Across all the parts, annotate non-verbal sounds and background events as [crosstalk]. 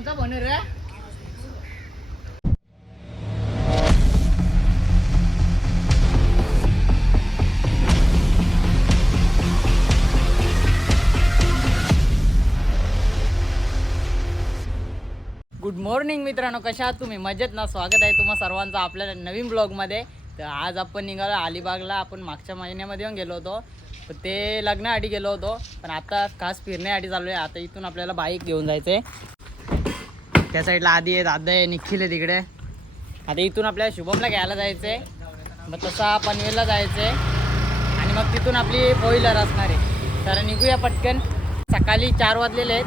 कोणता फोन रे? Good morning मित्रांनो कशा आहात तुम्ही? मजेत ना? स्वागत आहे तुम्हा सर्वांचं आपल्या नवीन ब्लॉगमध्ये तर आज आपण निघालो अलिबागला. आपण मागच्या महिन्यामध्ये येऊन गेलो होतो. ते लग्नासाठी गेलो होतो. पण आता खास फिरण्यासाठी चालू आहे आता इथून आपल्याला बाईक घेऊन जायचं आहे त्या साईडला आधी आहे दादा आहे निखिल आहे तिकडे आता इथून आपल्याला शुभमला घ्यायला जायचं आहे मग तसा पनवेलला जायचं आहे आणि मग तिथून आपली फोर व्हीलर असणार आहे. तर निघूया पटकन. सकाळी चार वाजलेले आहेत.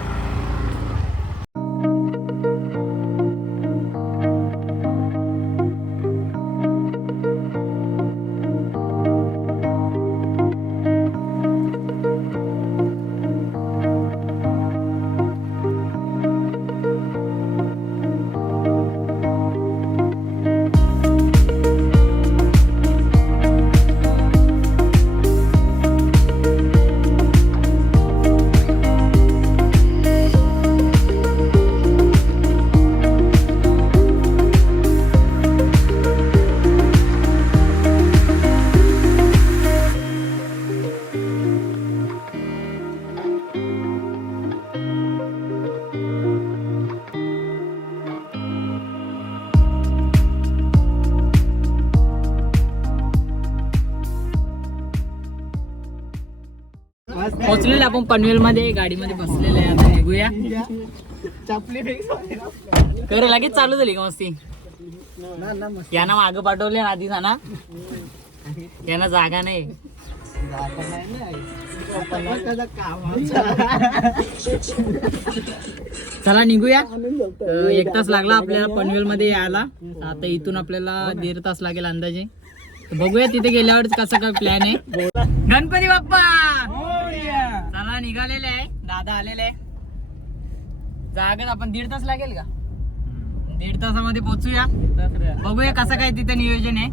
आपण पनवेल मध्ये गाडीमध्ये बसलेलं आहे आता निघूया. खरं लगेच चालू झाली का मस्ती? यांना माग पाठवले ना आधी ना यांना जागा नाही. चला निघूया. एक तास लागला आपल्याला पनवेल मध्ये यायला. आता इथून आपल्याला दीड तास लागेल अंदाजे. बघूया तिथे गेल्यावर कसा काय प्लॅन आहे. गणपती बाप्पा! निघालेले आहे. दादा आलेले आहे. जागेत आपण दीड तास लागेल का? दीड तासामध्ये पोहोचूया. बघूया कसं काय तिथे नियोजन आहे.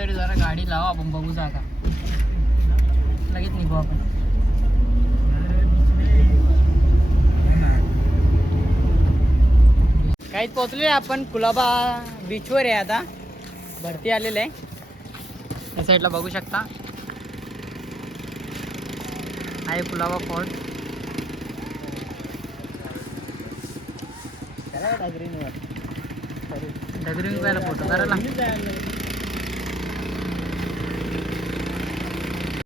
कुठेतरी जरा गाडी लावा आपण बघू जागा. लगेच निघू आपण. काहीच पोहोचले आपण कुलाबा बीचवर आहे आता. भरती आलेलं आहे. त्या साईडला बघू शकता. आहे कुलाबा फोर्ट डगरी पहिला फोटो करायला.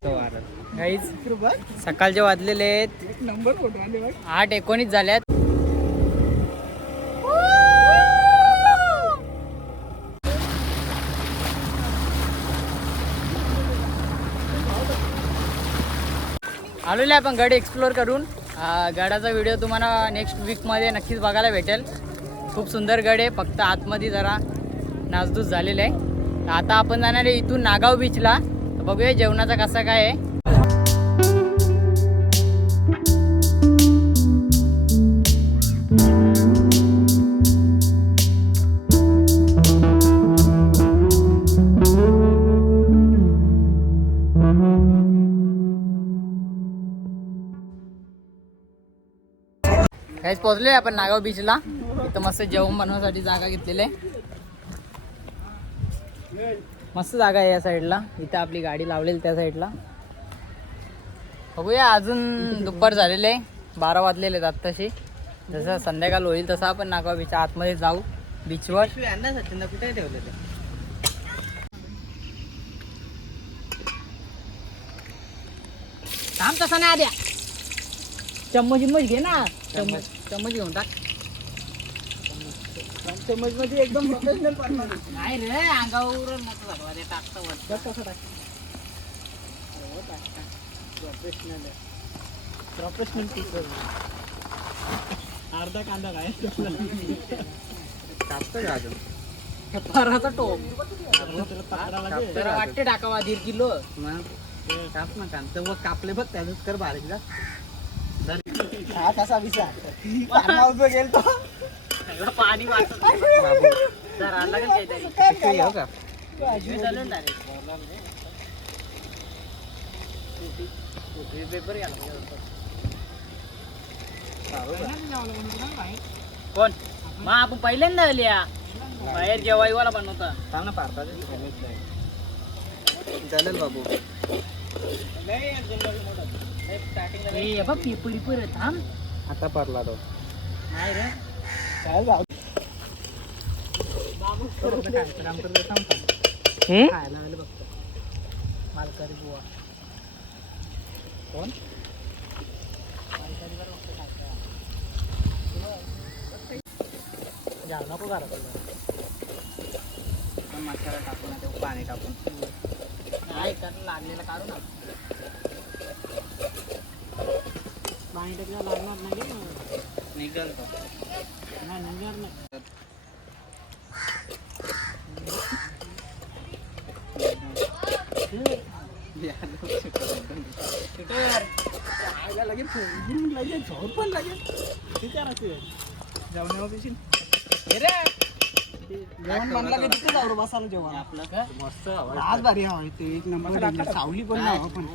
काहीच सकाळचे वाजलेले आहेत. नंबर आठ एकोणीस झाल्यात. आलेलो आहे आपण गड एक्सप्लोअर करून. गडाचा व्हिडिओ तुम्हाला नेक्स्ट वीकमध्ये नक्कीच बघायला भेटेल. खूप सुंदर गड आहे. फक्त आतमध्ये जरा नासधूस झालेलं आहे. आता आपण जाणार आहे इथून नागाव बीचला बघूया जेवणाचा कसा काय आहे. काहीच पोहोचले आपण नागाव बीचला इथं मस्त जेवण बनवण्यासाठी जागा घेतलेली आहे. मस्त जागा आहे या साईडला. इथं आपली गाडी लावलेली त्या साईडला. बघूया अजून दुपार झालेले आहे. बारा वाजलेले आहेत आत्ताशी. जसं संध्याकाळ होईल तसं आपण नागवा बीच आतमध्ये जाऊ. बीचवर कुठे ठेवले ते थांब तसा नाही आद्या. चम्मच चिम्मच घे ना. चम्मच चम्मच घेऊन टाक. चमच मध्ये एकदम प्रोफेशनल नाही रे अंगावर नको दाखवा ते टाकतं वर. कसं टाक प्रोफेशनल प्रोफेशनल टीचर अर्धा कांदा काय? का अजून? पराचा टोप. वाटते टाकावा दीड किलो. मग? ते काप ना कांदा व कापले बघ त्याच कर बारीक जा. हा कसा विसा गेलतो. सगळं पाणी वाचत जरा लागेल काहीतरी. पेपर घ्यायला पाहिजे होता. कोण? मग आपण पहिल्यांदा आली या. बाहेर जेवायवाला बनवता सांग ना पारता चालेल बाबू. ए बघ पेपर पेपर थांब. आता परला तो. नाही रे. खायला बघतो नको टाकून पाणी टाकून नाही लागलेलं काढू ना. पाणी टाकलं लागणार नाही निघल नाही लगेच झोप पण लागेल जेवण म्हणला की तिथे जाऊ रे बसायला जेवण. आपलं मस्त आज भारी हवा आहे ते एक नंबर. सावली पण नाही हवा पण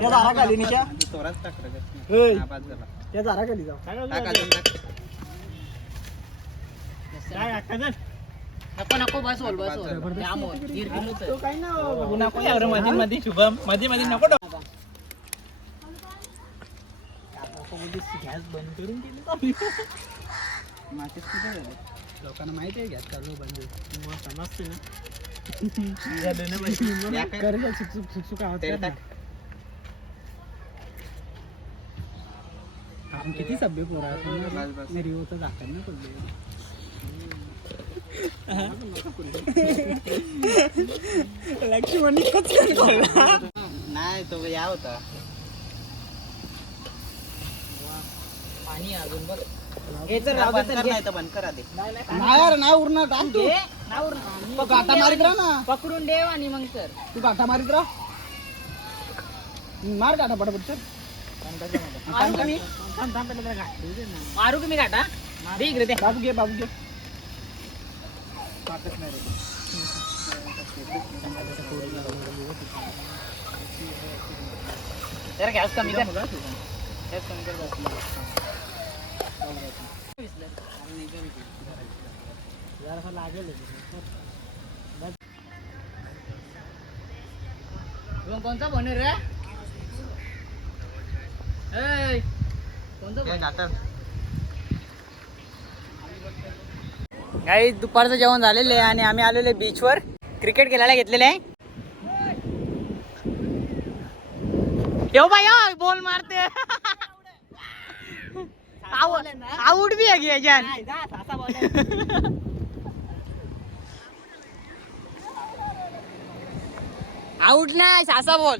त्या दारा खाली निच्या त्या दारा खाली जाऊ. टाक अजून टाक. नको नको बस बोल जबरदस्त. काही ना नको यारमध्ये मध्ये शुभममध्ये मध्ये नको गॅस बंद करून केली मातीत कुठे झालं लोकांना माहिती आहे गॅस चालू बंद समजते ना [laughs] [laughs] आवाज तेल कर ना. टाक. आपण किती सभ्य पोरा. रिओचं झाकण ना पडले लक्ष्मणी नाही तो या होता. पाणी अजून बघ. हे तर राहू दे बंद तर कर घे. नाही तर बंद करा दे नाही यार नाही उरणार टाक तू घे, नावर ना. तो गाठा मारीत राहा ना. पकडून देव आणि मग कर तू गाठा मारीत राहा. मार गाठा पटापट चल. मारू का मी मारू का मी काटा दे इकडे दे बाबू घे बाबू घे जरा गॅस कमी कर गॅस कमी कर लागेल मग कोणता फोन रे? काही दुपारचं जेवण झालेलं आहे आणि आम्ही आलेलो आहे बीचवर क्रिकेट खेळायला घेतलेले आहे. येऊ बाय बॉल मारते. आउट बी आहे की याच्यात? आउट नाही सासा बॉल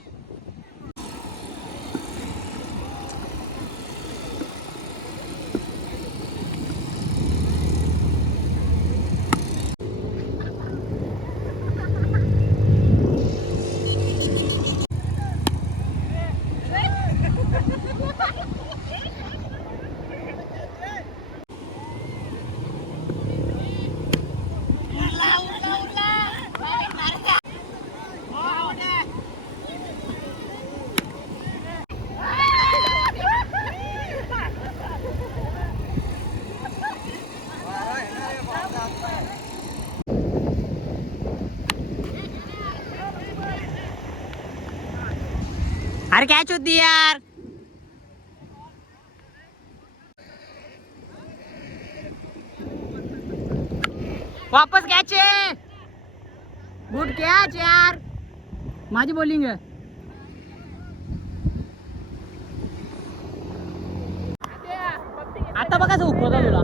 अरे कॅच होती यार? वापस कॅच आहे गुड कॅच यार? माझी बॉलिंग आहे. आता बघा झोप होता तुला.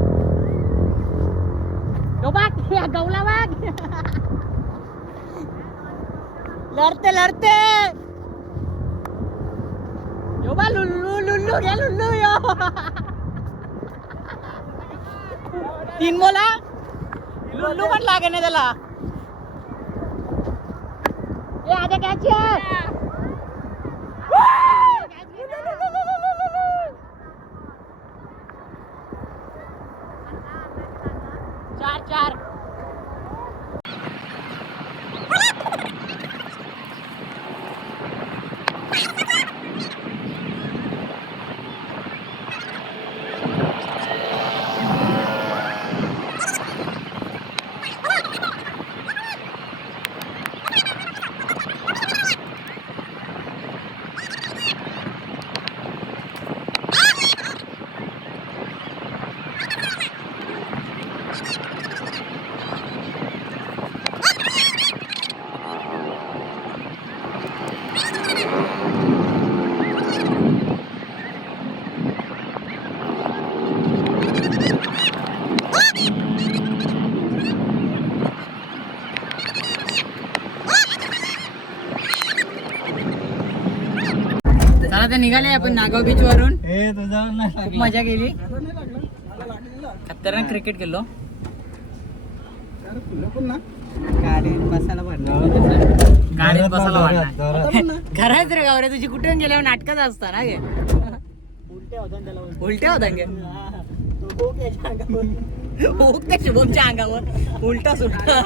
तो बाग गवला बाग लढते लढते. ओ बा लुल्लू लुल्लू घे लुल्लू यो तीन बोला लुल्लू पण लागे ना त्याला ए आजा कॅच चार चार तर निघाले आपण नागाव बीच वरून. हे खूप मजा केली. खतरनाक क्रिकेट खेळलो. गाडीत बसायला गाडीत बसायला. खरंच रे गावरे तुझी कुठे गेल्यावर नाटकच असतात ना गे. उलट्या होत्या उलट्या होता गे. त्याच्या अंगावर. ओक शुभमच्या अंगावर. उलटा सुलटा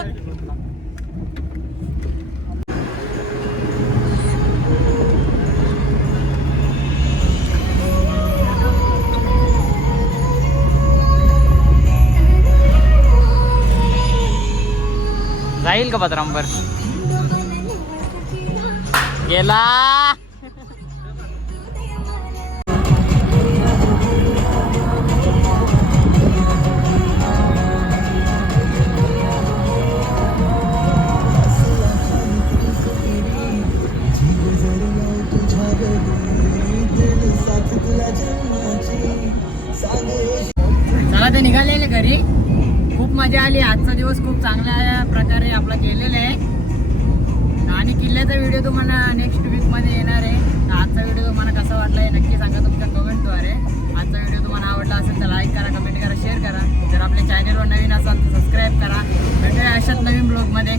राहील का पत्रांबर गेला. चला ते निघालेले घरी. मजा आली. आजचा दिवस खूप चांगल्या प्रकारे आपला गेलेला आहे. आणि किल्ल्याचा व्हिडिओ तुम्हाला नेक्स्ट वीकमध्ये येणार आहे. आजचा व्हिडिओ तुम्हाला कसा वाटला हे नक्की सांगा तुमच्या कमेंटद्वारे आजचा व्हिडिओ तुम्हाला आवडला असेल तर लाईक करा कमेंट करा शेअर करा. जर आपल्या चॅनलवर नवीन असाल तर सबस्क्राईब करा. भेटूया अशाच नवीन ब्लॉगमध्ये